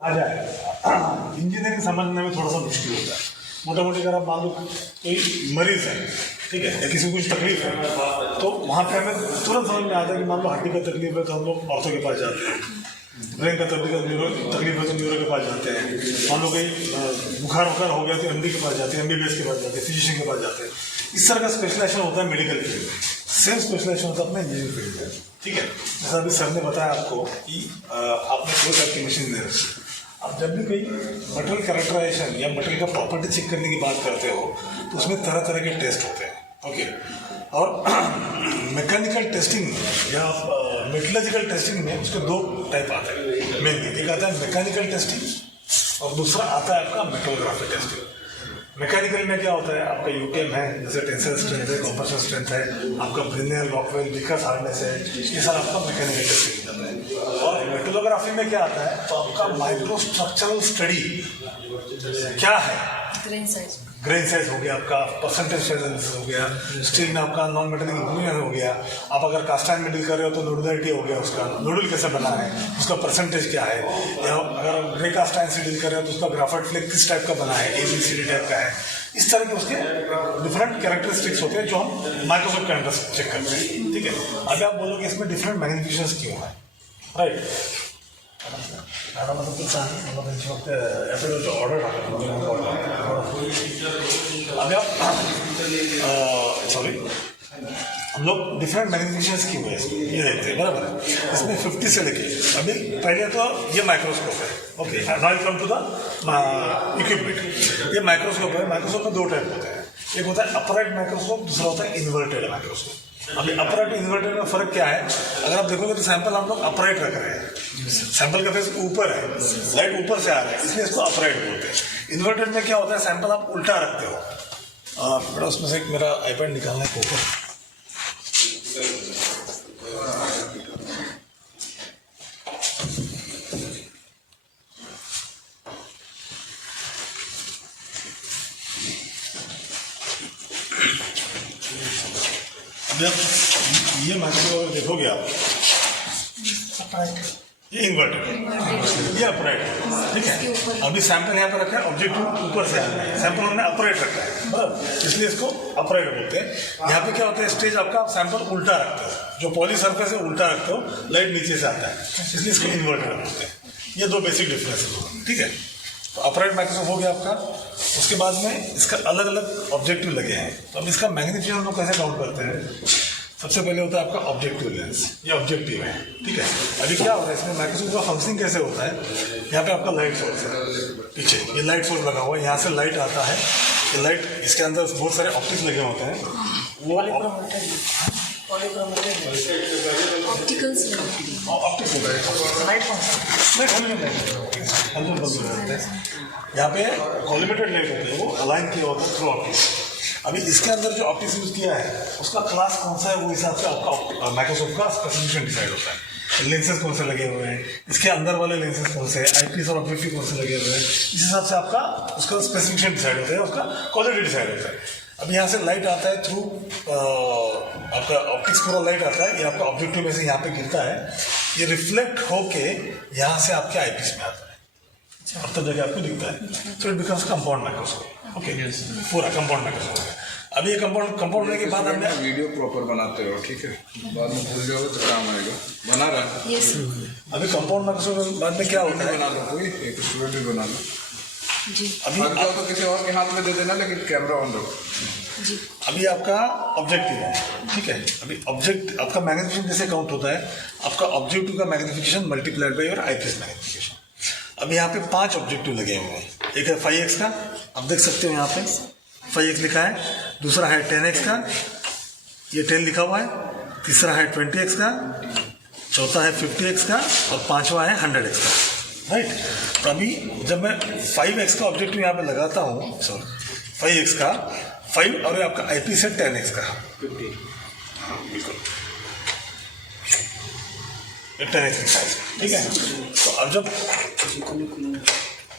आ जाए इंजीनियरिंग समझने में थोड़ा सा मुश्किल होता है। मोटा मोटी अगर आप मान लो कोई मरीज है, ठीक है, या किसी को कुछ तकलीफ है, तो वहाँ पे हमें तुरंत समझ में आता है कि मान लो हड्डी का तकलीफ है तो हम लोग ऑर्थो के पास जाते हैं, ब्रेन का तकलीफ है तो न्यूरो के पास जाते हैं, मान लो कहीं बुखार हो गया तो एमडी के पास जाते हैं, एमबीबीएस के पास जाते हैं, फिजिशियन के पास जाते हैं। इस तरह का स्पेशलाइजेशन होता है मेडिकल फील्ड में। सेम स्पेशलाइजेशन होता है अपना इंजीनियरिंग फील्ड में, ठीक है। जैसा अभी सर ने बताया आपको कि आपने दो टाइप की मशीन दे रखी है। अब जब भी कोई मटेरियल कैरेक्टराइजेशन या मटेरियल का प्रॉपर्टी चेक करने की बात करते हो तो उसमें तरह तरह के टेस्ट होते हैं, ओके। और मैकेनिकल टेस्टिंग या मेटलर्जिकल टेस्टिंग में उसके दो टाइप आते हैं मेनली। एक आता है मैकेनिकल टेस्टिंग और दूसरा आता है आपका मेट्रोग्राफी टेस्टिंग। मैकेनिकल में क्या होता है, आपका यूटीएम है, जैसे टेंसिल स्ट्रेंथ है, कंप्रेशन स्ट्रेंथ है, आपका ब्रिनियर लॉकवेल विकर्स हार्डनेस है, ये सारा आपका मैकेनिकल टेस्टिंग जाता है। और मेटलोग्राफी में क्या आता है, तो आपका माइक्रो स्ट्रक्चरल स्टडी क्या है, ग्रेन साइज हो गया, आपका परसेंटेज साइज हो गया, स्टील में आपका नॉन मेटेलिक इंप्रूवमेंट हो गया, आप अगर कास्ट आयरन में डील कर रहे हो तो नोडुलरिटी हो गया, उसका नोडुल कैसे बना है, उसका परसेंटेज क्या है, या अगर ग्रे कास्ट आयरन से डील कर रहे हो तो उसका ग्राफाइट फ्लेक किस टाइप का बना है, ABCD टाइप का है। इस तरह के उसके डिफरेंट कैरेक्टरिस्टिक्स होते हैं जो हम माइक्रोस्कोप के अंदर चेक करते हैं, ठीक है। अभी आप बोलोगे इसमें डिफरेंट मैग्निफिकेशंस क्यों है, राइट। मतलब कुछ वक्त ऑर्डर अभी आप सॉरी हम लोग डिफरेंट मैग्निफिकेशंस की हुए इसमें ये देखते हैं, बराबर है। इसमें 50 से लेके अभी पहले तो ये माइक्रोस्कोप है, okay. Now come to the equipment. ये माइक्रोस्कोप है। माइक्रोस्कोप में दो टाइप होते हैं, एक होता है अपराइट माइक्रोस्कोप, दूसरा होता है इन्वर्टेड माइक्रोस्कोप। अभी अपराइट इन्वर्टेड में फर्क क्या है, अगर आप देखोगे तो सैंपल हम लोग अपराइट रख रहे हैं, सैंपल का फेस ऊपर है, लाइट ऊपर से आ रहा है, इसलिए इसको अपराइट बोलते हैं। इन्वर्टेड में क्या होता है, सैंपल आप उल्टा रखते हो। बेटा उसमें से मेरा आईपैड निकालना है ऊपर। ये माइक्रोस्कोप देखोगे आप, ये इन्वर्टेड, ये अपराइट, ठीक है। अभी सैंपल यहाँ पर रखा है, ऑब्जेक्टिव ऊपर से आ रहा है, सैंपल हमने अपराइट रखा है, बराबर, इसलिए इसको अपराइट बोलते हैं। यहाँ पे क्या होता है, स्टेज आपका सैंपल उल्टा रखते हो, जो पॉली सरफेस है उल्टा रखते हो, लाइट नीचे से आता है, इसलिए इसको इन्वर्टेड बोलते हैं। ये दो बेसिक डिफरेंस, ठीक है। तो अपराइट माइक्रोस्कोप हो गया आपका। उसके बाद में इसका अलग अलग ऑब्जेक्टिव लगे हैं, तो अब इसका मैग्नीफिकेशन हम लोग कैसे काउंट करते हैं। सबसे पहले होता है आपका ऑब्जेक्टिव लेंस, ये ऑब्जेक्टिव है, ठीक है। अभी क्या हो रहा है इसमें, माइक्रोस्कोप का फंक्शनिंग कैसे होता है, यहाँ पे आपका लाइट सोर्स है, पीछे ये लाइट सोर्स लगा हुआ है, यहाँ से लाइट आता है, ये लाइट, इसके अंदर बहुत सारे ऑप्टिक्स लगे होते हैं, वो ऑप्टिक्स यहाँ पे कॉलिमेटेड लाइट होते हैं, वो अलाइन किया होता है थ्रू ऑप्टिक्स। अभी इसके अंदर जो ऑप्टिक्स यूज किया है उसका क्लास कौन सा है, वो हिसाब से आपका माइक्रोस्कोप का स्पेसिफिकेशन डिसाइड होता है। लेंसेज कौन से लगे हुए हैं, इसके अंदर वाले लेंसेज कौन से, आईपीस और ऑब्जेक्टिव कौन से लगे हुए हैं, इस हिसाब से आपका उसका स्पेसिफिकेशन डिसाइड होता है, उसका क्वालिटी डिसाइड होता है। अब यहाँ से लाइट आता है थ्रू आपका ऑप्टिक्स, पूरा लाइट आता है, ये आपका ऑब्जेक्टिव में से यहाँ पे गिरता है, ये रिफ्लेक्ट होके यहाँ से आपके आईपीस में आता है और तब जगह आपको दिखता है। So it becomes compound microscope, okay, पूरा कंपाउंड माइक्रोस्कोप है। अभी ये कंपाउंड होने के बाद हमने वीडियो प्रॉपर बनाते हो, ठीक है, बाद में भूल जाओगे तो काम आएगा, बना रहा है। अभी कंपाउंड माइक्रोस्कोप के बाद में क्या होता है, बना लो, कोई एक स्टूडेंट भी बना लो जी। अभी आप तो किसी और के हाथ में दे देना, लेकिन कैमरा ऑन रखो जी। अभी आपका ऑब्जेक्टिव है, ठीक है। अभी ऑब्जेक्ट आपका मैग्नीफिकेशन कैसे काउंट होता है, आपका ऑब्जेक्टिव का magnification multiplied by your eyepiece magnification. अभी यहाँ पे 5 ऑब्जेक्टिव लगे हुए हैं, एक है 5x का, आप देख सकते हो यहाँ पे 5x लिखा है, दूसरा है 10x का, ये 10 लिखा हुआ है, तीसरा है 20x का, चौथा है 50x का और पांचवा है 100x का, राइट। तो अभी जब मैं 5x का ऑब्जेक्टिव यहाँ पे लगाता हूँ, सॉरी 5x का 5 और आपका आईपीस है 10x का, बिल्कुल 10x का साइज, ठीक है। तो अब जब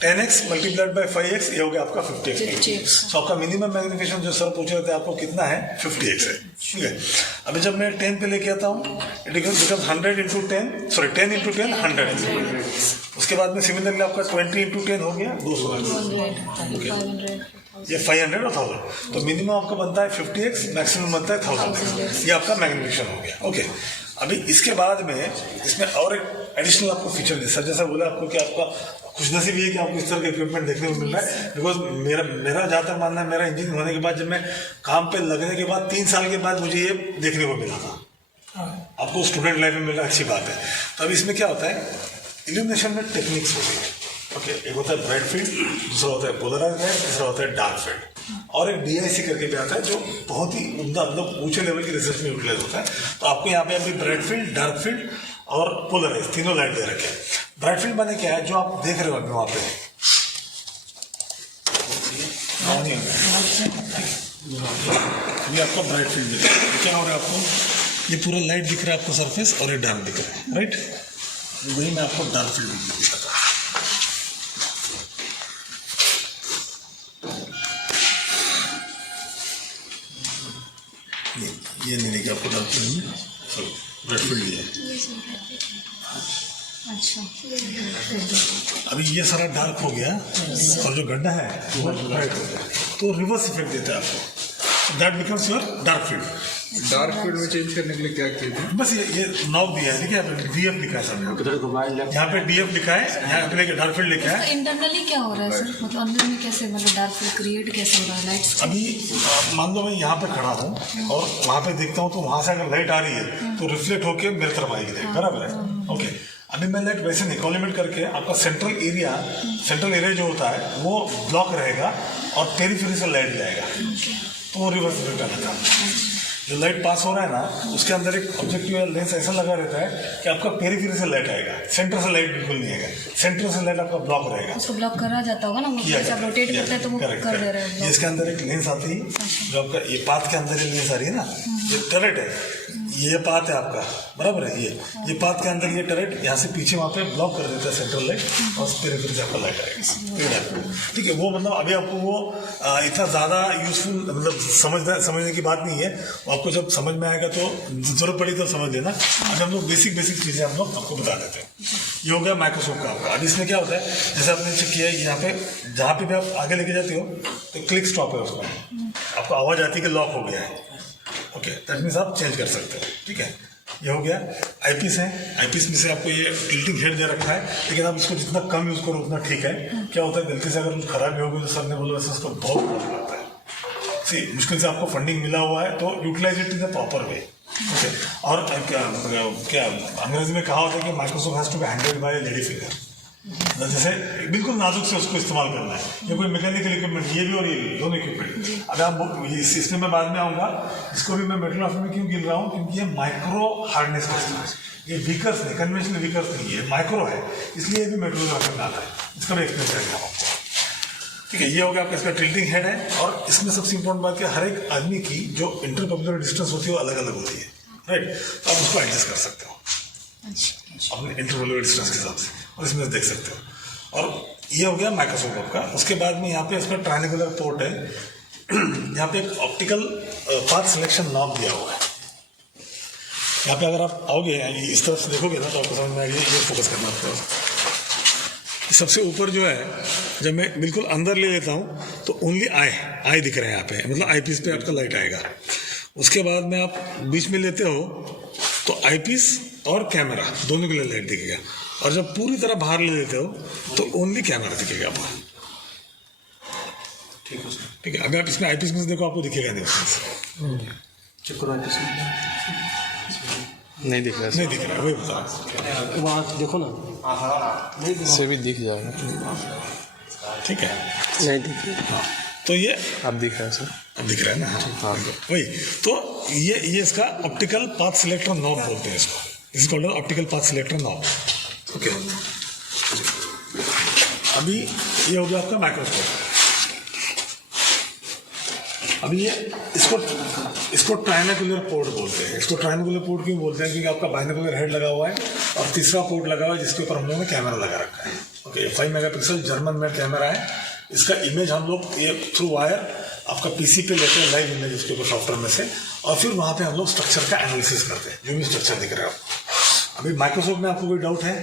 10x मल्टीप्लाइड बाय 5x, ये हो गया आपका 50x। तो आपका मिनिमम मैग्निफिकेशन जो सर पूछ रहे थे आपको कितना है, 50x है, ठीक है। अभी जब मैं 10 पे लेके आता हूँ, it becomes 100 into 10, sorry 10 into 10 100। उसके बाद में सिमिलरली आपका 20 इंटू 10 हो गया 200, ये 500 और 1000। तो मिनिमम आपका बनता है 50x, मैक्सिमम बनता है 1000। ये आपका मैग्निफिकेशन हो गया, ओके। अभी इसके बाद में इसमें और एक एडिशनल आपको फीचर है सर, जैसा बोला आपको कि आपका खुशनसीब ये है कि आपको इस तरह का इक्विपमेंट देखने को मिल रहा है। बिकॉज मेरा जहाँ तक मानना है, मेरा इंजीनियर होने के बाद जब मैं काम पे लगने के बाद 3 साल के बाद मुझे ये देखने को मिला था। आपको स्टूडेंट लाइफ में मिला, अच्छी बात है। तो अब इसमें क्या होता है, इल्यूमिनेशन में टेक्निक्स होती है, ओके। एक होता है ब्राइट फील्ड, दूसरा होता है पोलराइज्ड लाइट, तीसरा होता है डार्क फील्ड, और एक DIC करके भी आता है जो बहुत ही उम्दा, मतलब ऊंचे लेवल की रिसर्च में यूटिलाइज होता है। तो आपको यहाँ पे अभी ब्राइट फील्ड, डार्क फील्ड और पोलराइज तीनों लाइट दे रखे हैं। ब्राइट फील्ड माने क्या है, जो आप देख रहे हो अभी वहाँ पे, ये आपका ब्राइट फील्ड दिख रहा है। क्या हो रहा है आपको, ये पूरा लाइट दिख रहा है आपको सरफेस, और ये डार्क दिख रहा है, राइट। वही मैं आपको डार्क फील्ड दिखा था। ये नहीं देखिए आपको डार्क फील्ड में, सॉरी ब्राइट फील्ड ये है। अच्छा, अभी ये सारा डार्क हो गया और जो गड्ढा है वो ब्राइट हो गया, तो रिवर्स इफेक्ट देता है आपको, that becomes your dark field. Dark field में चेंज करने के लिए क्या किए थे? बस ये नॉब दिया है, देखिए यहाँ पे DF लिखा है सर, यहाँ पे DF लिखा है, यहाँ पे डार्क फील्ड लिखा है। इंटरनली क्या हो रहा है सर, मतलब अंदर में कैसे, मतलब डार्क फील्ड क्रिएट कैसे हो रहा है लाइट्स? अभी मान लो मैं यहाँ पे खड़ा हूँ और वहाँ पे देखता हूँ, तो वहाँ से अगर लाइट आ रही है तो रिफ्लेक्ट होके मेरे तरफ आएगी, बराबर है, ओके। अभी मैं लाइट वैसे नहीं, कॉलिमेट करके आपका सेंट्रल एरिया जो होता है वो ब्लॉक रहेगा और पेरिफेरी से लाइट जाएगा, तो वो रिवर्स इफेक्ट आता है। जो लाइट पास हो रहा है ना, उसके अंदर एक ऑब्जेक्टिव लेंस ऐसा लगा रहता है कि आपका पेरिफेरी से लाइट आएगा, सेंटर से लाइट बिल्कुल नहीं आएगा, सेंटर से लाइट आपका ब्लॉक रहेगा। उसको ब्लॉक करा जाता होगा ना, जैसे आप रोटेट करते हैं तो वो कर दे रहा है। इसके अंदर एक लेंस आती है, जो आपका ये पाथ के अंदर ये लेंस आ रही है ना, ये टरेट है, ये पाथ है आपका, बराबर है। ये पाथ के अंदर ये टरेट यहाँ से पीछे वहाँ पे ब्लॉक कर देता है सेंट्रल लाइट, और पेरिफेरी से आपका लाइट आएगा, ठीक है। वो मतलब अभी आपको वो इतना ज़्यादा यूजफुल, मतलब समझने की बात नहीं है, आपको जब समझ में आएगा तो जरूरत पड़ी तो समझ लेना। अभी हम लोग बेसिक चीज़ें हम लोग आपको बता देते हैं। ये हो गया माइक्रोस्कोप का आपका। अब इसमें क्या होता है, जैसे आपने चेक किया है, यहाँ पे जहाँ पे भी आप आगे लेके जाते हो तो क्लिक स्टॉप है, उसका आपको आवाज़ आती है कि लॉक हो गया है, ओके, दैट मीन्स आप चेंज कर सकते हो, ठीक है। ये हो गया। आईपीस है, आईपीस में से आपको ये टिल्टिंग हेड दे रखा है, लेकिन आप इसको जितना कम यूज़ करो उतना ठीक है। क्या होता है, गलती से अगर कुछ खराब भी हो गई तो सर ने बोला वैसे उसको बहुत प्रॉब्लम आता है। सी मुश्किल से आपको फंडिंग मिला हुआ है तो utilise it in the proper way, okay. और क्या अंग्रेजी में कहा होता है कि microscope has to be handled by lady finger, जैसे बिल्कुल नाजुक से उसको इस्तेमाल करना है। ये कोई मैकेनिकल इक्विपमेंट, ये भी और ये भी दोनों इक्विपमेंट। अगर आप इसमें मैं बाद में आऊँगा, इसको भी मैं मेटल में क्यों गिन रहा हूँ, क्योंकि ये माइक्रो हार्डनेस का है, ये वीकर्स नहीं, कन्वेंशनल वीकर्स नहीं, ये माइक्रो है, इसलिए ये भी मेट्रोग्राफी में आता है। इसका भी एक्सप्लेन करेंगे हम आपको, ठीक है। ये हो गया आपका, इसका टिल्टिंग हेड है। और इसमें सबसे इंपॉर्टेंट बात है, हर एक आदमी की जो इंटरपॉपुलर डिस्टेंस होती है वो अलग अलग होती है, राइट। तो आप उसको एडजस्ट कर सकते हो अपने इंटरपॉपुलर डिस्टेंस के हिसाब से, और इसमें देख सकते हो। और ये हो गया माइक्रोस्कोप का। उसके बाद में यहाँ पे इसका ट्रायंगुलर पोर्ट है, यहाँ पे एक ऑप्टिकल पाथ सिलेक्शन नॉब दिया हुआ है। यहाँ पे अगर आप आओगे इस तरफ से देखोगे ना तो आपको समझ में आएगी, ये फोकस करना आपको। सबसे ऊपर जो है, जब मैं बिल्कुल अंदर ले लेता हूँ तो ओनली आई दिख रहे हैं यहाँ पे, मतलब आई पीस पे आपका लाइट आएगा। उसके बाद में आप बीच में लेते हो तो आई पीस और कैमरा दोनों के लिए लाइट दिखेगा, और जब पूरी तरह बाहर ले लेते हो तो ओनली कैमरा दिखेगा आपको, ठीक है। अगर आप इसमें आई पीस में देखो आपको दिखेगा नहीं, नहीं दिख रहा है, नहीं दिख रहा है, वही बता रहा हूँ। वहाँ देखो ना, इससे भी दिख जाएगा, ठीक है, नहीं दिख रहा। हाँ, तो ये अब दिख रहा है सर, अब दिख रहा है ना, हाँ वही। तो ये इसका ऑप्टिकल पाथ सिलेक्टर नॉब बोलते हैं इसको, इस called optical path selector knob, okay. अभी ये हो गया आपका माइक्रोस्कोप। अभी ये इसको ट्रायंगुलर पोर्ट बोलते हैं। इसको ट्रायंगुलर पोर्ट क्यों बोलते हैं, क्योंकि आपका बाइनोकुलर हेड लगा हुआ है और तीसरा पोर्ट लगा हुआ है जिसके ऊपर हम लोगों ने कैमरा लगा रखा है, okay 5 megapixel German made camera है। इसका इमेज हम लोग ये थ्रू वायर आपका पीसी पे लेते हैं, लाइव इमेज उसके ऊपर सॉफ्टवेयर में से, और फिर वहाँ पे हम लोग स्ट्रक्चर का एनालिसिस करते हैं, जो भी स्ट्रक्चर दिख रहा है आपको। अभी माइक्रोसॉफ्ट में आपको कोई डाउट है?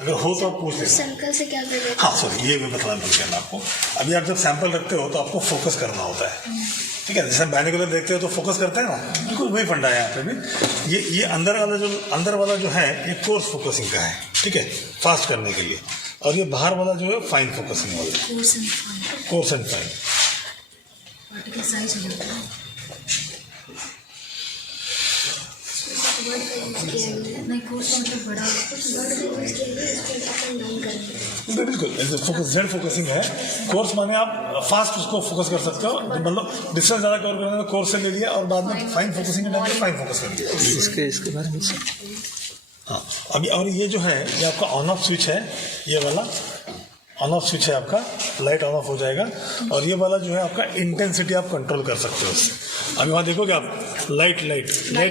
अगर हो तो आप पूछ लें। सैंपल से क्या करें? हाँ सॉरी, ये मैं बताना भूल गया मैं आपको। अभी आप जब सैंपल रखते हो तो आपको फोकस करना होता है, ठीक है। जैसे बाइनोकुलर देखते हो तो फोकस करते हैं ना, बिल्कुल वही फंडा है यहाँ पे भी। ये अंदर वाला जो है ये कोर्स फोकसिंग का है, ठीक है, फास्ट करने के लिए। और ये बाहर वाला जो है फाइन फोकसिंग वाला, course and fine. Particle size हो जाता है। नहीं कोर्स मतलब बड़ा बिल्कुल फोकस जेड फोकसिंग है। कोर्स माने आप फास्ट उसको फोकस कर सकते हो, मतलब डिस्टेंस ज़्यादा कवर करना है तो कोर्स से ले लिया, और बाद में फाइन फोकसिंग के टाइम पे फाइन फोकस कर लिया। इसके बारे में हाँ अभी, और ये जो है ये आपका ऑन ऑफ स्विच है, ये वाला ऑन ऑफ स्विच है आपका, लाइट ऑन ऑफ हो जाएगा। और ये वाला जो है आपका इंटेंसिटी आप कंट्रोल कर सकते हो उससे। अभी वहाँ देखोगे आप लाइट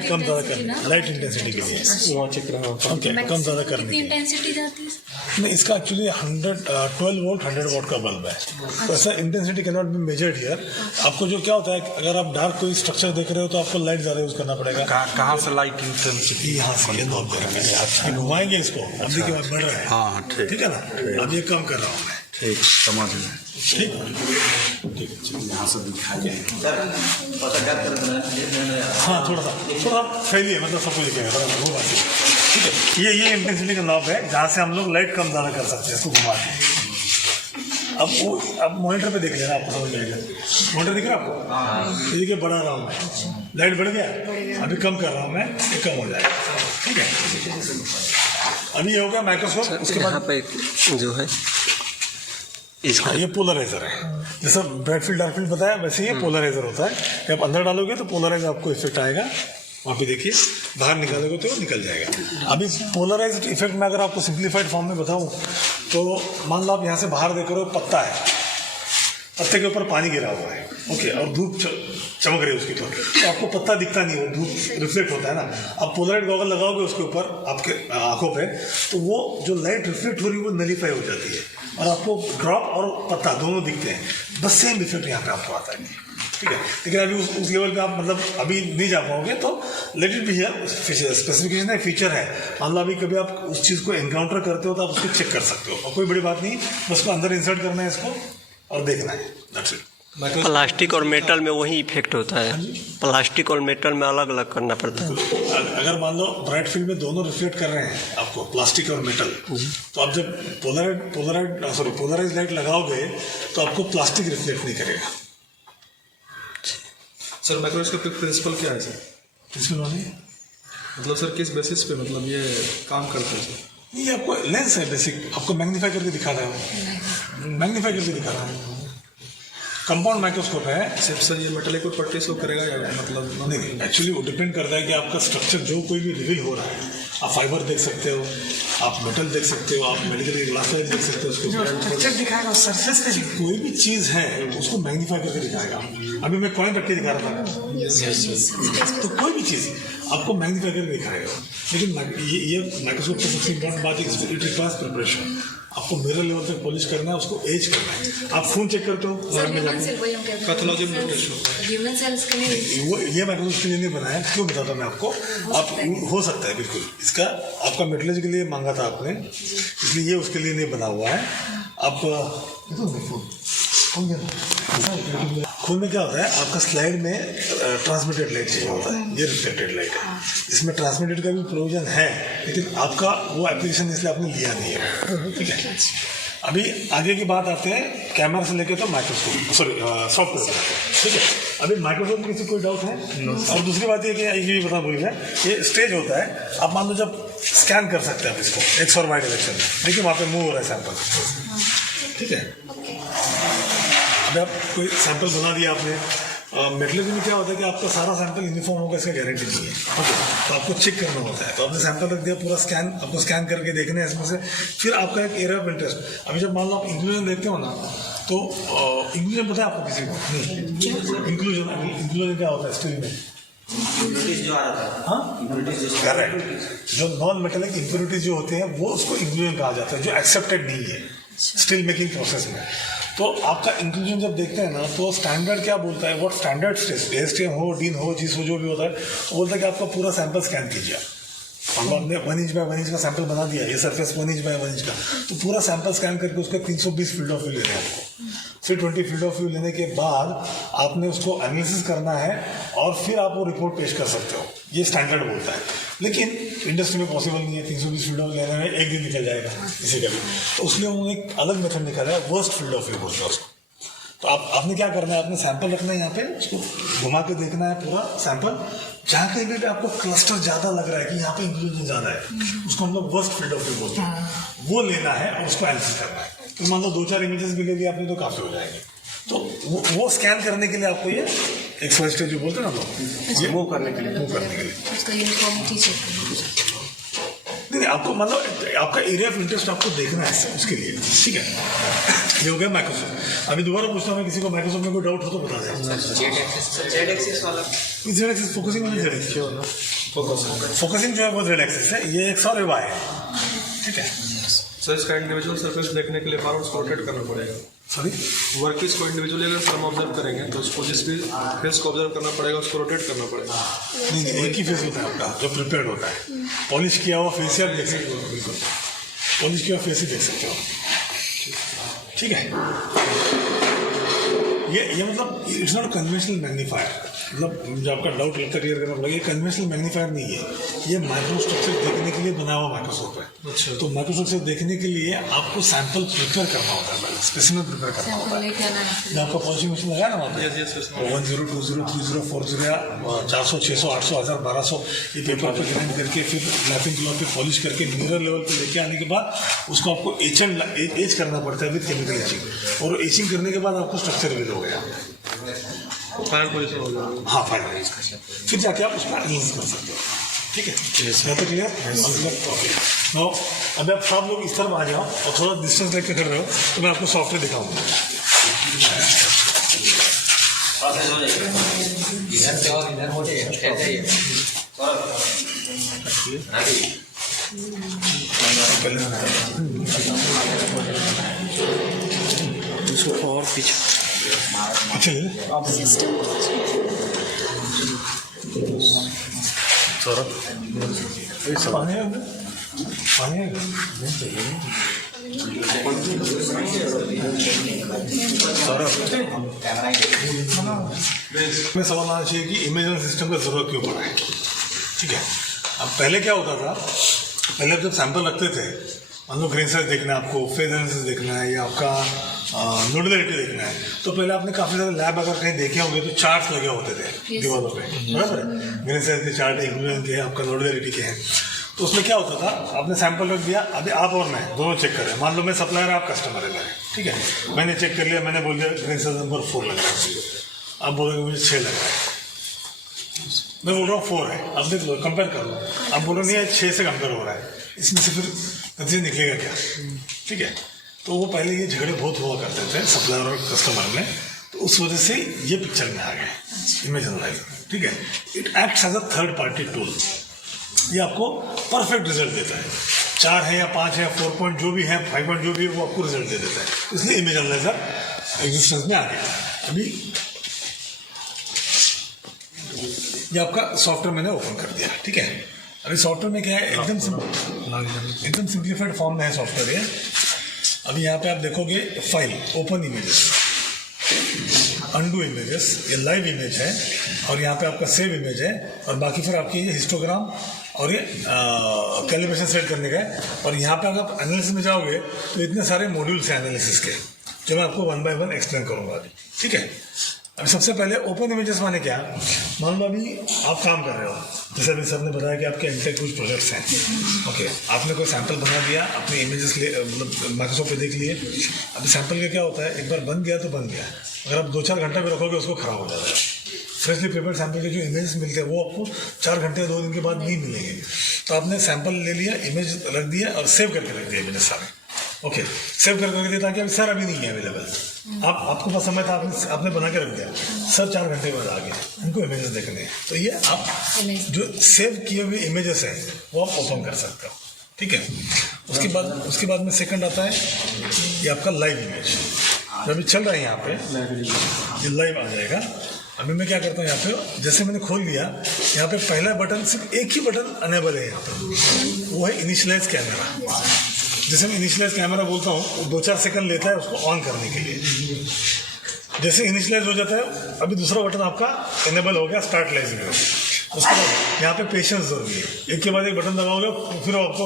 कम ज़्यादा करना, लाइट इंटेंसिटी के लिए वहाँ चेक रहा हूँ। ओके, कम ज़्यादा करने के लिए। इंटेंसिटी जाती है नहीं, इसका एक्चुअली 12 वोल्ट 100 वॉट का बल्ब है, तो ऐसा intensity can not be measured here. आपको जो क्या होता है, अगर आप डार्क कोई स्ट्रक्चर देख रहे हो तो आपको लाइट ज़्यादा यूज़ करना पड़ेगा। कहाँ से लाइट इंटेंसिटी? यहाँ से ये नॉब करेंगे, आप घुमाएंगे इसको, अब देखिए बात बढ़ रहा है। हाँ ठीक ठीक है ना, अब ये कम कर रहा हूँ मैं। ठीक, समझ गए। ठीक ठीक, यहाँ से दिखाइए। हाँ थोड़ा सा फैलिए, मतलब सबको दिखेगा वो बात है। ठीक है, ये इंटेंसिटी का नॉब है जहाँ से हम लोग लाइट कम ज़्यादा कर सकते हैं इसको घुमा के। अब मॉनिटर पे देख लेना, आपको समझ में आएगा। मॉनिटर दिख रहा है आपको? ये देखिए बढ़ा रहा हूँ मैं, लाइट बढ़ गया, अभी कम कर रहा हूँ मैं, ये कम हो जाएगा। ठीक है, अभी ये हो गया माइक्रोस्कोप। उसके यहाँ बाद पे जो है इसका ये पोलराइजर है, जैसा ब्राइट फील्ड डार्क फील्ड बताया वैसे ये पोलराइजर होता है। जब आप अंदर डालोगे तो पोलराइज आपको इफेक्ट आएगा, वहाँ पे देखिए, बाहर निकालोगे तो निकल जाएगा। अभी पोलराइज्ड इफेक्ट में अगर आपको सिंप्लीफाइड फॉर्म में बताऊँ तो मान लो आप यहाँ से बाहर देख रहे हो, पत्ता है, पत्ते के ऊपर पानी गिरा हुआ है, ओके, और धूप चमक रही है उसके ऊपर, तो आपको पत्ता दिखता नहीं, वो धूप रिफ्लेक्ट होता है ना। आप पोलराइड गॉगल लगाओगे उसके ऊपर आपके आंखों पे, तो वो जो लाइट रिफ्लेक्ट हो रही है वो नलीफाई हो जाती है, और आपको ड्रॉप और पत्ता दोनों दिखते हैं। बस सेम इफेक्ट यहाँ पे आपको आता है, ठीक है। लेकिन अभी उस लेवल पे आप मतलब अभी नहीं जा पाओगे, तो let it be here. Specification है, फीचर है, मान लो अभी कभी आप उस चीज़ को एनकाउंटर करते हो तो आप उसको चेक कर सकते हो, और कोई बड़ी बात नहीं, बस को अंदर इंसर्ट करना है इसको और देखना है, दैट्स इट। प्लास्टिक और मेटल में वही इफेक्ट होता है, प्लास्टिक और मेटल में अलग अलग करना पड़ता है। अगर मान लो ब्राइट फील्ड में दोनों रिफ्लेक्ट कर रहे हैं आपको, प्लास्टिक और मेटल, तो आप जब पोलराइज लाइट लगाओगे तो आपको प्लास्टिक रिफ्लेक्ट नहीं करेगा। सर माइक्रोस्कोपिक प्रिंसिपल क्या है सर? प्रिंसिपल वाली मतलब सर किस बेसिस पे मतलब ये काम करते हैं सर? ये आपको लेंस है बेसिक, आपको मैग्नीफाई करके दिखा रहा है, मैग्नीफाई करके दिखा रहा है। कंपाउंड माइक्रोस्कोप है। सिर्फ सर ये मेटेलिक प्रॉपर्टीज को करेगा या मतलब नहीं, एक्चुअली वो डिपेंड करता है कि आपका स्ट्रक्चर जो कोई भी रिवील हो रहा है, आप फाइबर देख सकते हो, आप मेटल देख सकते हो, आप मेडिकल ग्लास लाइट देख सकते हो, उसको दिखाएगा सरफेस पे कोई भी चीज़ है उसको मैग्नीफाई करके दिखाएगा। अभी मैं कॉइन रख के दिखा रहा था, तो कोई भी चीज़ आपको मैग्नीफाई करके दिखाएगा। लेकिन ये माइक्रोस्कोप की सबसे इम्पोर्टेंट बात है, इट रिक्वायर्स प्रिपरेशन। आपको मिरर लेवल तक पॉलिश करना है, उसको एज करना है। आप खून चेक करते हो लैब में जाकर, पैथोलॉजी में ह्यूमन सेल्स के लिए वो ये माइक्रोस्कोप के लिए नहीं बनाया, क्यों बताता मैं आपको। आप हो सकता है बिल्कुल, इसका आपका मेटलर्जी के लिए मांगा था आपने, इसलिए ये उसके लिए नहीं बना हुआ है। आप खून में क्या होता है, आपका स्लाइड में ट्रांसमिटेड लाइट चाहिए होता है, ये रिफ्लेक्टेड लाइट है। इसमें ट्रांसमिटेड का भी प्रोविजन है, लेकिन आपका वो एप्लीकेशन इसलिए आपने लिया नहीं है, ठीक है। अभी आगे की बात आते हैं, कैमरा से लेके तो माइक्रोस्कोप, सॉरी सॉफ्टवेयर, ठीक है। अभी माइक्रोस्कोप में किसी कोई डाउट है? और दूसरी बात ये कि ये भी बता भूल गया, ये स्टेज होता है, आप मान लो जब स्कैन कर सकते हैं आप इसको एक्स और वाई डायरेक्शन में, देखिए वहाँ पे मूव हो रहा है सैंपल, ठीक है। अभी आप कोई सैंपल बना दिया आपने, मेटलर्जी में क्या होता है कि आपका सारा सैंपल यूनिफॉर्म होगा इसका गारंटी नहीं है, ओके, तो आपको चेक करना होता है। तो आपने सैंपल रख दिया, पूरा स्कैन आपको स्कैन करके देखना है इसमें से, फिर आपका एक एरिया ऑफ इंटरेस्ट। अभी जब मान लो आप इंक्लूजन देखते हो ना, तो इंक्लूजन पता है आपको किसी को? नहीं, इंक्लूजन क्या होता है स्टील में? हाँ करेक्ट। जो नॉन मेटेलिक इम्प्योरिटीज जो होते हैं वो उसको इंक्लूजन कहा जाता है, जो एक्सेप्टेड नहीं है स्टील मेकिंग प्रोसेस में। तो आपका इंक्लूजन जब देखते हैं ना तो स्टैंडर्ड क्या बोलता है, व्हाट स्टैंडर्ड एएसटीएम हो, डीन हो, जीस हो, जो भी होता है, वो बोलता है कि आपका पूरा सैंपल स्कैन कीजिए। हम लोग ने 1 इंच बाय 1 इंच का सैंपल बना दिया, ये सरफेस 1 इंच बाय 1 इंच का, तो पूरा सैंपल स्कैन करके उसका 320 फील्ड ऑफ व्यू लेना है आपको। 320 फील्ड ऑफ व्यू लेने के बाद आपने उसको एनालिसिस करना है और फिर आप वो रिपोर्ट पेश कर सकते हो, ये स्टैंडर्ड बोलता है। लेकिन इंडस्ट्री में पॉसिबल नहीं है, 320 फील्ड ऑफ लेने में 1 दिन निकल जाएगा किसी का भी, तो उसलिए उन्होंने एक अलग मेथड निकाला है, वर्स्ट फील्ड ऑफ व्यू बोलते हैं उसको। तो आपने क्या करना है, आपने सैंपल रखना है यहाँ पे, उसको घुमा के देखना है पूरा सैंपल, जहाँ कहीं भी आपको क्लस्टर ज़्यादा लग रहा है कि यहाँ पे इंक्लूजन ज़्यादा है, उसको हम लोग वर्स्ट फील्ड ऑफ व्यू बोलते हैं, वो लेना है और उसको एनालिसिस करना है। तो मान लो 2-4 इमेजेस भी ले लिया आपने तो काफ़ी हो जाएंगे। तो वो स्कैन करने के लिए आपको ये एक्सपर्ट स्टेज जो बोलते हैं ना लोग, ये मूव करने के लिए उसका यूनिफॉर्मिटी चेक करना। नहीं, आपको मतलब आपका एरिया ऑफ इंटरेस्ट आपको देखना है उसके लिए, ठीक है। ये हो गया माइक्रोसॉफ्ट। अभी दोबारा पूछता हूँ, किसी को माइक्रोसॉफ्ट में कोई डाउट हो तो बता दें। जेड एक्सिस वाला जेड एक्सिस फोकसिंग वाली जेड एक्सिस, फोकसिंग जो है वो जेड एक्सिस है, ये एक्स और वाई है, ठीक है। सर इसका इंडिविजुअल सरफेस देखने के लिए बार उसको रोटेट करना पड़ेगा। सॉरी, वर्कपीस को इंडिविजुअली अगर हम ऑब्जर्व करेंगे तो उसको जिस भी फेस को ऑब्जर्व करना पड़ेगा उसको रोटेट करना पड़ेगा। नहीं, एक ही फेस होता है आपका जो प्रिपेयर्ड होता है, पॉलिश किया हुआ फेस ही आप देख सकते हो, बिल्कुल पॉलिश किया हुआ फेस ही देख सकते हो, ठीक है। ये मतलब इट्स नॉट कन्वेंशनल मैग्नीफायर, मतलब जो आपका डाउट लगता है क्लियर करना पड़ेगा, ये कन्वेंशनल मैग्नीफायर नहीं है, ये माइक्रोस्ट्रक्चर देखने के लिए बना हुआ माइक्रोस्कोप है। अच्छा। तो माइक्रोस्ट्रक्चर देखने के लिए आपको सैंपल प्रिपेयर करना होता है, स्पेसिमेन प्रिपेयर करना होता है। लेके आना है। जो आपका पॉलिशिंग मशीन लगाया ना वहाँ पे 10, 20, 30, 40 या 400, 600, 800, 1000, 1200 ये पेपर पर ग्राइंड करके फिर लैपिंग क्लॉथ पे पॉलिश करके मिरर लेवल पे लेके आने के बाद उसको आपको एच करना पड़ता है विद केमिकल एचिंग, और एचिंग करने के बाद आपको स्ट्रक्चर रिवील हो गया, फाइनल पोजीशन हो जाएगा। हाँ फाइनल, फिर जाके आप उसका एनालिसिस कर सकते हो, ठीक है। यहाँ तक क्लियर। नो, अभी आप सब लोग इस तरफ आ जाओ और थोड़ा डिस्टेंस लेके कर रहे हो तो मैं आपको सॉफ्टवेयर दिखाऊंगा। इधर से और इधर हो जाएगा, कैसे ये और पीछे चलिए सौरभ, पानी है पानी है सौरभ, मैं सवाल आना चाहिए कि इमेजिंग सिस्टम का जरूरत क्यों पड़ा है, ठीक है। अब पहले क्या होता था, पहले आप जब सैंपल रखते थे, मान लो ग्रेन साइज देखना है आपको, फेज एनालिसिस देखना है या आपका नोडलिटी देखना है, तो पहले आपने काफ़ी सारे लैब अगर कहीं देखे होंगे तो चार्ट्स लगे होते थे दीवारों पे, बराबर है। ग्रेन साइज के चार्ट, इंक्लूजन के, आपका नोडलिटी के हैं, तो उसमें क्या होता था, आपने सैंपल रख दिया, अभी आप और मैं दोनों चेक कर रहे हैं, मान लो मैं सप्लायर, आप कस्टमर है मेरे, ठीक है। मैंने चेक कर लिया, मैंने बोल दिया ग्रेन साइज नंबर 4 लग रहा है, आप बोलोगे मुझे 6 लग रहा है, मैं बोल रहा हूँ 4 है, अब देख लो कंपेयर कर लो, आप बोलो नहीं है 6 से कंपेयर हो रहा है, इसमें से फिर नतीजा निकलेगा क्या, ठीक है। तो वो पहले ये झगड़े बहुत हुआ करते थे सप्लायर और कस्टमर में, तो उस वजह से ये पिक्चर में आ गए इमेज एनालाइजर, ठीक है। It acts as a third party tool, ये आपको परफेक्ट रिजल्ट देता है, 4 है या 5 है, 4 पॉइंट जो भी है, 5 पॉइंट जो भी है, वो आपको रिजल्ट दे देता है, इसलिए इमेज एनालाइजर एग्जिस्टेंस में आ गया। अभी ये आपका सॉफ्टवेयर मैंने ओपन कर दिया, ठीक है। अभी सॉफ्टवेयर में क्या है, एकदम सिंप्लीफाइड फॉर्म में है सॉफ्टवेयर ये। अभी यहाँ पे आप देखोगे file, open images, undo images, ये लाइव इमेज है, और यहाँ पे आपका सेव इमेज है, और बाकी फिर आपकी ये हिस्टोग्राम और ये कैलिब्रेशन सेट करने का है। और यहाँ पे अगर आप एनालिसिस में जाओगे तो इतने सारे मॉड्यूल्स हैं एनालिसिस के, जो मैं आपको 1 बाय 1 एक्सप्लेन करूँगा अभी, ठीक है। अभी सबसे पहले ओपन इमेजेस माने क्या, मान लो अभी आप काम कर रहे हो, जैसे अभी सर ने बताया कि आपके इंटेक कुछ प्रोजेक्ट्स हैं, ओके, आपने कोई सैंपल बना दिया, अपने इमेजेस मतलब माइक्रोसॉफ्ट पे देख लिए। अभी सैंपल का क्या होता है, एक बार बन गया तो बन गया, अगर आप 2-4 घंटा भी रखोगे उसको खराब हो जाता है। फ्रेशली प्रिपेयर्ड सैंपल के जो इमेजेस मिलते हैं वो आपको 4 घंटे 2 दिन के बाद नहीं मिलेंगे। तो आपने सैंपल ले लिया, इमेज रख दिया और सेव करके रख दिया इमेजेस सारे, ओके, सेव करके रख दिया ताकि अभी सर अभी नहीं है अवेलेबल, आपको पास समय था, आपने बना के रख दिया, सर 4 घंटे बाद आ गए, उनको इमेजेस देखने हैं, तो ये आप जो सेव किए हुए इमेजेस हैं वो आप ओपन कर सकते हो, ठीक है। उसके बाद में सेकंड आता है ये आपका लाइव इमेज, जो अभी चल रहा है यहाँ पे, ये लाइव आ जाएगा। अभी मैं क्या करता हूँ यहाँ पे, जैसे मैंने खोल लिया, यहाँ पे पहला बटन, सिर्फ एक ही बटन अनेबल है यहाँ पे, वो है इनिशियलाइज कैमरा। जैसे मैं इनिशियलाइज कैमरा बोलता हूँ, 2-4 सेकंड लेता है उसको ऑन करने के लिए। जैसे इनिशियलाइज हो जाता है, अभी दूसरा बटन आपका इनेबल हो गया, स्टार्ट लाइव वीडियो। उसके बाद यहाँ पे पेशेंस जरूरी है, एक के बाद एक बटन दबाओगे फिर आपको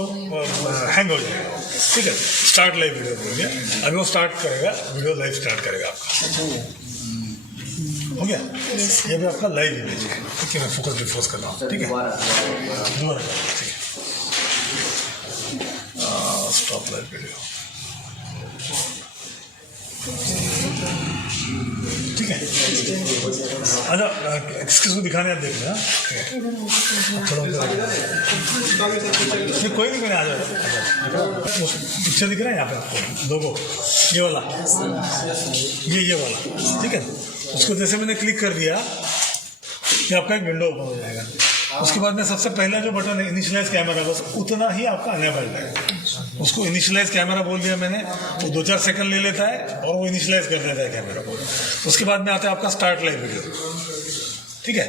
हैंग हो जाएगा, ठीक है। स्टार्ट लाइव वीडियो बोल गया, अभी वो स्टार्ट करेगा, वीडियो लाइव स्टार्ट करेगा आपका, हो गया। ये भी आपका लाइव इमेज है, ठीक है। मैं फोकस डिफोर्स कर रहा हूँ, ठीक है, दोबारा, ठीक है। स्टॉप लाइव वीडियो, ठीक है। अच्छा, किसको दिखाने आप देख रहे हैं, कोई नहीं, आ जाएगा। पिक्चर दिख रहा है यहाँ पे आपको, लोगो, ये वाला, ये वाला, ठीक है। उसको जैसे मैंने क्लिक कर दिया कि आपका एक विंडो ओपन हो जाएगा। उसके बाद में सबसे पहला जो बटन है इनिशियलाइज कैमरा, बस उतना ही आपका अनेबल है। उसको इनिशियलाइज कैमरा बोल दिया मैंने, वो 2-4 सेकंड ले लेता है और वो इनिशियलाइज कर देता है कैमरा को। उसके बाद में आता है आपका स्टार्ट लाइव वीडियो, ठीक है।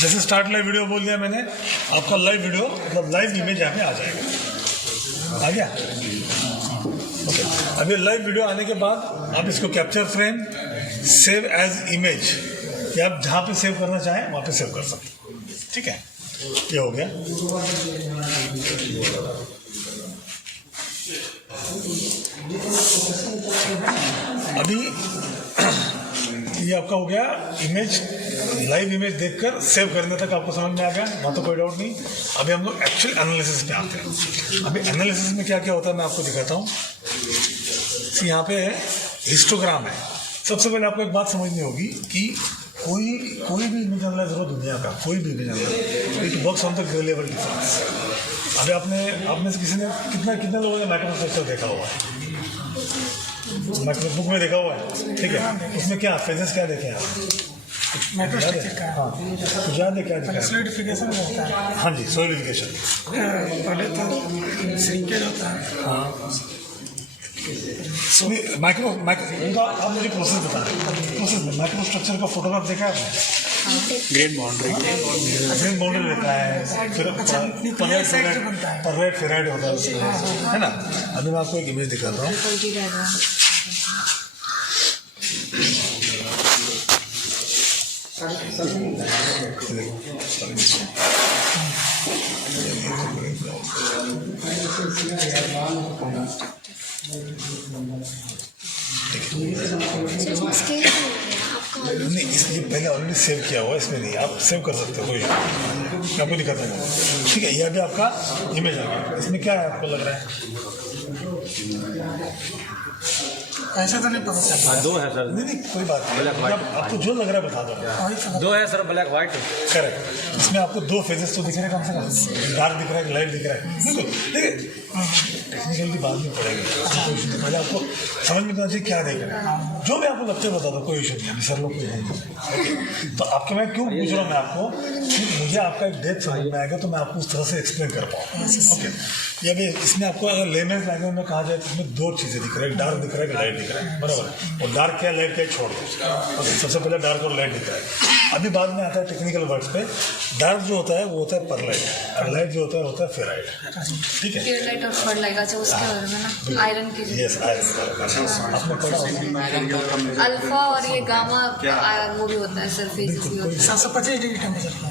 जैसे स्टार्ट लाइव वीडियो बोल दिया मैंने, आपका लाइव वीडियो मतलब लाइव इमेज यहाँ पे आ जाएगा, आ गया, ओके। अभी लाइव वीडियो आने के बाद आप इसको capture frame, save as image, या आप जहाँ पे सेव करना चाहें वहाँ पे सेव कर सकते, ठीक है। ये हो गया। अभी ये आपका हो गया इमेज, लाइव इमेज देखकर सेव करने तक आपको समझ में आ गया, वहाँ तो कोई डाउट नहीं। अभी हम लोग एक्चुअल एनालिसिस पे आते हैं। अभी एनालिसिस में क्या क्या होता है मैं आपको दिखाता हूँ। यहाँ पे हिस्टोग्राम है। सबसे पहले आपको एक बात समझनी होगी कि कोई भी इमेज एनालाइजर हो दुनिया का, कोई भी image analyser, it works on the grey level difference. अभी आपने से किसी ने कितने लोगों ने माइक्रोस्ट्रक्चर देखा हुआ है, बुक में देखा हुआ है, ठीक है। उसमें क्या फेजेस क्या देखे आप, माइक्रोस्ट्रक्चर का, हाँ, तो याद है क्या दिखा, सॉलिडिफिकेशन होता है, हाँ जी, सॉलिडिफिकेशन, पहले तो श्रिंकेज होता है, हाँ। उनका आप मुझे प्रोसेस बता रहे हैं, प्रोसेस में माइक्रोस्ट्रक्चर का फोटोग्राफ देखा है आपने, ग्रेन बाउंड्री रहता है, फिर परलाइट फेराइड होता है उसमें, है ना। अभी मैं आपको एक इमेज दिखाता हूँ। नहीं, इसलिए पहले ऑलरेडी सेव किया हुआ है, इसमें नहीं, आप सेव कर सकते हो, कोई मैं आपको दिखाता हूँ, ठीक है। यह भी आपका इमेज आ गया। इसमें क्या है आपको लग रहा है, ऐसा तो नहीं पता चलता। 2 है सर, नहीं कोई बात नहीं, आपको जो लग रहा है बता दो। 2 है सर, ब्लैक व्हाइट, करेक्ट। इसमें आपको 2 फेजेस तो दिख रहे हैं कम से कम, डार्क दिख रहा है, लाइट दिख रहा है, बिल्कुल। देखिए टेक्निकली बाद में पड़ेगी, कोई इशू नहीं, पहले आपको समझ में आना चाहिए क्या देख रहे हैं। जो भी आपको लगता है बता दो, कोई इशू नहीं। अभी सर लोग कोई है नहीं, तो आपके मैं क्यों पूछ रहा हूँ मैं आपको, मुझे आपका एक डेप्थ समझ में आएगा तो मैं आपको उस तरह से एक्सप्लेन कर पाऊँ, ओके। ये भी इसमें आपको अगर लेमेंस लैंग्वेज में कहा जाए तो इसमें 2 चीज़ें दिख रही है, डार्क दिख रहा है, लाइट दिख रहा है, बराबर है। और डार्क क्या लाइट क्या छोड़ दो, सबसे पहले डार्क और लाइट दिख रहा है। अभी बाद में आता है टेक्निकल वर्ड्स पे, डार्क जो होता है वो होता है परलाइट, और लाइट जो होता है फेराइट, ठीक है। प्योर लाइट और फॉर लाइट, अच्छा उसके बारे में ना, आयरन की यस, आयरन आपने पढ़ा होगा। अल्फा और ये गामा वो भी होता है, सरफेस भी होता है। 725 डिग्री टेम्परेचर का।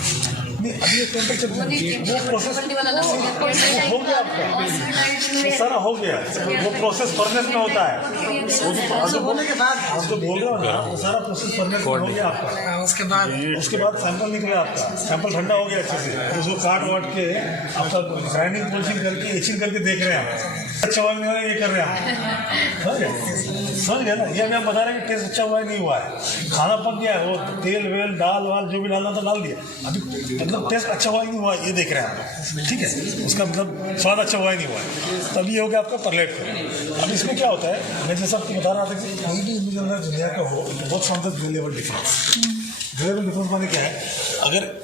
नहीं, अभी ये टेम्परेचर वो नहीं, वो प्रोसेस वाला ना हो गया, हो गया आपका, वो सारा हो गया, वो प्रोसेस फर्नेस में होता है, होने के बाद आप जो बोल रहे हो ना, वो सारा प्रोसेस फर्नेस में हो गया आपका। उसके बाद सैंपल निकला आपका, सैंपल ठंडा हो गया अच्छे से, उसको काट वाट के आपका ग्राइंडिंग पॉलिशिंग करके एचिंग करके देख रहे हैं आप, अच्छा हुआ नहीं हुआ ये कर रहे हैं हम, समझ गए ना। ये हमें बता रहे हैं कि टेस्ट अच्छा हुआ है नहीं हुआ है, खाना पक गया है, वो तेल वेल दाल वाल जो भी डालना था डाल दिया, अभी मतलब टेस्ट अच्छा हुआ ही नहीं हुआ ये देख रहे हैं आप, ठीक है, उसका मतलब स्वाद अच्छा हुआ ही नहीं हुआ है। तो अभी ये हो गया आपका परलेट फिर। अब इसमें क्या होता है, मैं जैसा आपको बता रहा था कि कोई भी इमेज अंदर दुनिया का हो, बहुत साउंड ग्रेलेबल डिफरेंस। ग्रेलेबल डिफरेंस माने क्या है, अगर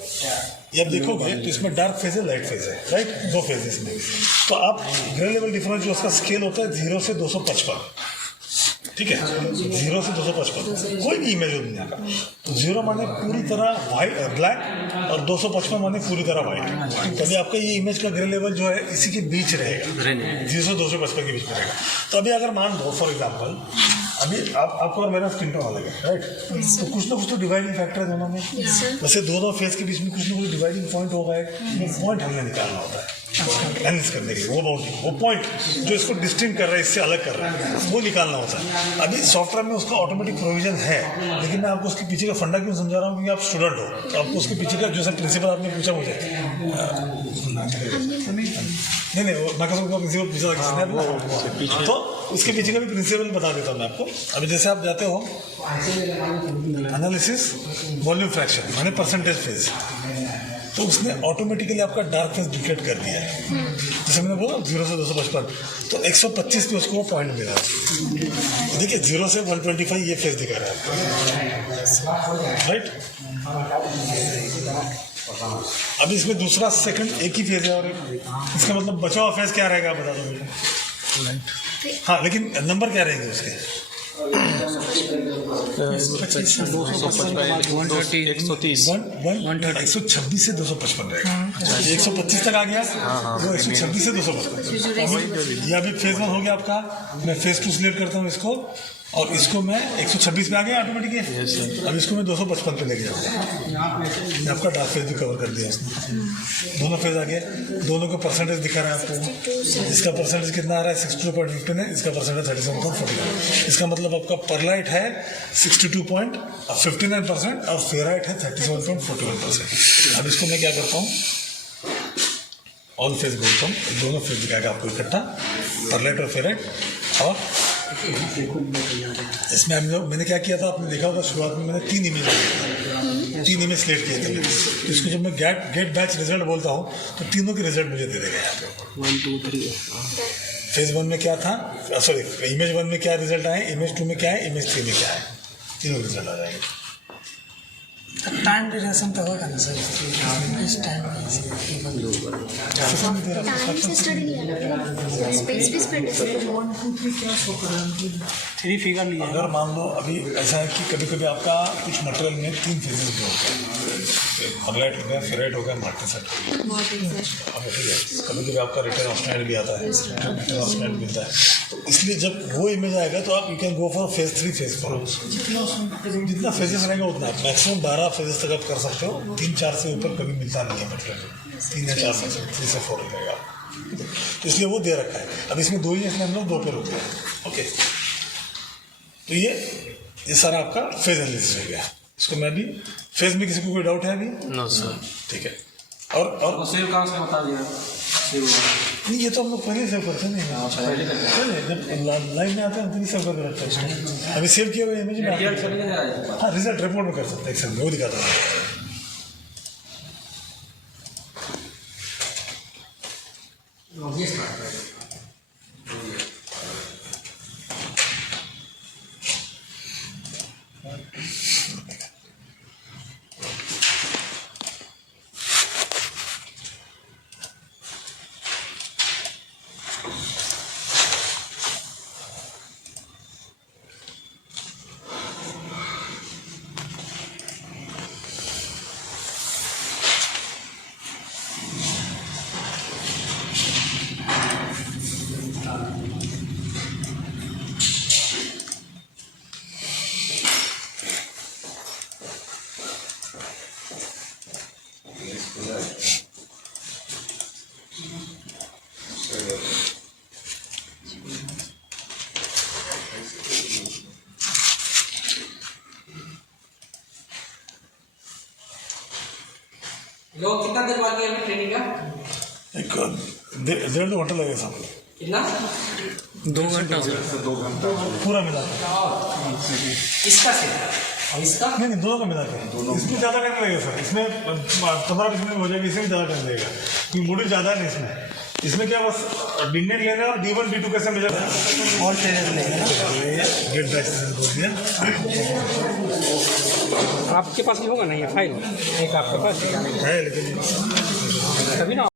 ये आप देखोगे तो इसमें डार्क फेज है, लाइट फेज है, राइट, दो फेज इसमें। तो आप ग्रे लेवल डिफरेंस जो उसका स्केल होता है 0 से 255, ठीक है, 0 से 255 कोई भी इमेज हो दुनिया का, तो 0 माने पूरी तरह वाइट ब्लैक और 255 माने पूरी तरह वाइट। तभी आपका ये इमेज का ग्रे लेवल जो है इसी के बीच रहेगा, 0 से 255 के बीच में रहेगा। तो अभी अगर मान लो फॉर एग्जाम्पल अभी आपको और मेरा स्किन टोन अलग है, राइट, तो कुछ ना कुछ तो डिवाइडिंग फैक्टर है दोनों में, वैसे दोनों फेस के बीच में कुछ ना कुछ डिवाइडिंग पॉइंट होगा, वो पॉइंट हमने निकालना होता है एनालिसिस करने के लिए, वो बाउंड्री, वो पॉइंट जो इसको डिस्टिंक्ट कर रहा है, इससे अलग कर रहा है, वो निकालना होता है। अभी सॉफ्टवेयर में उसका ऑटोमेटिक प्रोविजन है, लेकिन मैं आपको उसके पीछे का फंडा क्यों समझा रहा हूँ, क्योंकि आप स्टूडेंट हो, तो आपको उसके पीछे का जो सा प्रिंसिपल आपने पूछा मुझे, नहीं वो मैं कहूँगा प्रिंसिपल पूछा किसी, तो उसके पीछे का भी प्रिंसिपल बता देता हूँ मैं आपको। अभी जैसे आप जाते हो एनालिसिस वॉल्यूम फ्रैक्शन माने परसेंटेज फेज, तो उसने ऑटोमेटिकली आपका डार्क फेज डिटेक्ट कर दिया है, जैसे मैंने बोला 0 से 255, तो 125 पे उसको वो पॉइंट मिला। देखिए 0 से 125 ये फेज दिखा रहा है, राइट। अभी इसमें दूसरा सेकंड एक ही फेज है, और इसका मतलब बचा हुआ फेज क्या रहेगा बता दो मुझे। हाँ, लेकिन नंबर क्या रहेंगे उसके, 126 से 255 रहेगा, 125 तक आ गया, वो 126 से 255। ये अभी फेज 1 हो गया आपका, मैं फेज 2 सिलेक्ट करता हूँ इसको, और इसको मैं 126 पे आ गया ऑटोमेटिकली, अब इसको मैं 255 पे लेके जाऊँगा, आपका डार्क फेज भी कवर कर दिया उसने, दोनों फेज आ गए, दोनों का परसेंटेज दिखा रहा है आपको, इसका परसेंटेज कितना आ रहा है 62.15 है, इसका परसेंटेज 37.49, इसका मतलब आपका परलाइट है 62.59% और फेराइट है 37.41%। अब इसको मैं क्या करता हूँ, ऑल फेज बोलता हूँ, दोनों फेज दिखाएगा आपको इकट्ठा, परलाइट और फेराइट। और इसमें मैंने क्या किया था, आपने देखा होगा शुरुआत में मैंने 3 इमेज सिलेक्ट किए थे, तो इसको जब मैं गेट बैच रिजल्ट बोलता हूँ तो तीनों के रिजल्ट मुझे दे देगा यहाँ पे। 1 2 3 फेज 1 में क्या था, सॉरी इमेज 1 में क्या रिजल्ट आए, इमेज 2 में क्या है, इमेज 3 में क्या है, तीनों रिजल्ट आ जाएंगे। टाइम ड्यूरेशन तो होगा ना सर, इस टाइम से स्टडी नहीं स्पेस पे 1 2 3 क्या शो कर रहा है, 3 फिगर लिया। अगर मान लो अभी ऐसा है कि कभी कभी आपका कुछ मटेरियल में 3 फेजेस भी होते हैं, परलाइट हो गया, फेराइट हो गया, मार्टेसेट, कभी कभी आपका रिटर्न ऑप्शनल भी आता है, रिटर्न ऑप्शनल मिलता है, तो इसलिए जब वो इमेज आएगा तो आप you can go for phase 3 phase 4, जितना फेजेस रहेगा उतना मैक्सिमम 12 फेजेस तक आप कर सकते हो, 3-4 से ऊपर कभी मिलता नहीं है मटेरियल, 3 या 4 में से 3 से 4 रहेगा, तो इसलिए वो दे रखा है। अब इसमें 2 ही है, इसलिए हम लोग 2 पे रुके हैं, ओके। तो ये सारा आपका फेज एनालिसिस हो गया। इसको मैं भी फेज में किसी को कोई डाउट है अभी? No sir. ठीक है। और सेव कहाँ से बता दिया, नहीं ये तो हम लोग पहले सेव करते नहीं, जब लाइव में आते हैं तभी सेव करके रखते हैं। अभी सेव किया हुआ इमेज में हाँ रिजल्ट रिपोर्ट में कर सकते हैं, एक्सेल में वो दिखाता हूँ। लोग कितना देर बाकी है ट्रेनिंग का? एक 1.5 घंटा लगेगा साहब। कितना 2 घंटा से पूरा मिला के इसका से और इसका नहीं दोनों का मिला के इसमें ज़्यादा टाइम लगेगा सर, इसमें 15-20 मिनट हो जाएगी, इसमें ज़्यादा टाइम लगेगा क्योंकि मॉड्यूल ज़्यादा है ना इसमें क्या बस डिनेट लेना है और D1 D2 कैसे मेजर और तेरे लेंगे ना गेट बैक बोल दिया। आपके पास ही होगा ना ये फाइल एक आपके पास है लेकिन तभी ना